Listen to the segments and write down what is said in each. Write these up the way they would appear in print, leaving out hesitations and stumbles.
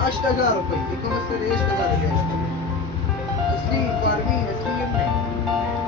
10000 रुपए देखो मसले 10000 रुपए असली फार्मिंग असली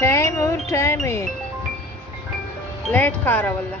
टाइम और टाइम है लेट कारा वल्ला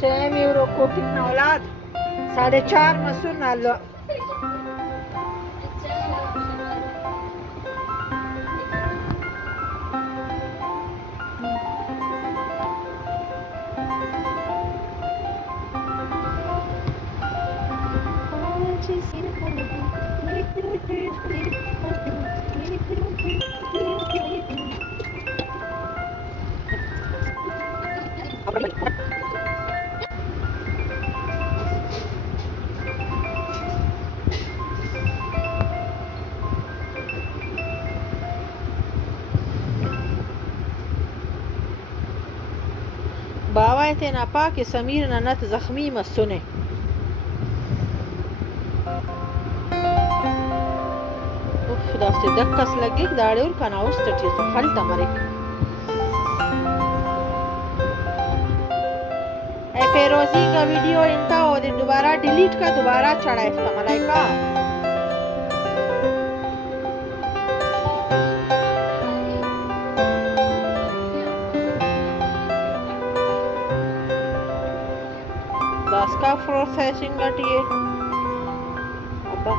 टाइम यूरो कोटिक ना औलाद 4:30 मसूर ना लो बावा थे नापा के समीर ननत जख्मी मसुने दास्ते दक्कस लगे दाड़े और कनाउस तटी तो खलता मरे ए फेरोजी का वीडियो इनका और दोबारा डिलीट का दोबारा चढ़ा इसका मलाइका दास्का प्रोसेसिंग लटिए अब्बा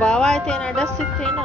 बावा है तेना डस थे ना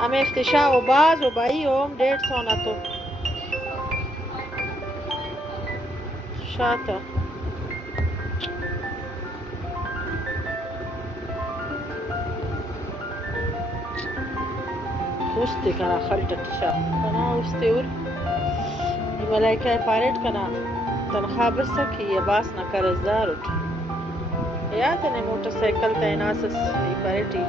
हमें इफ्तिशा बाज और भाई ओम 150 ना तो शाता उस्ते कना खलट टिशा कना उस्ते और मलाइका पायलट कना तनख्वाह बरसा की ये बास न कर्जदार उठ या तने मोटरसाइकिल तैनासस पायलटी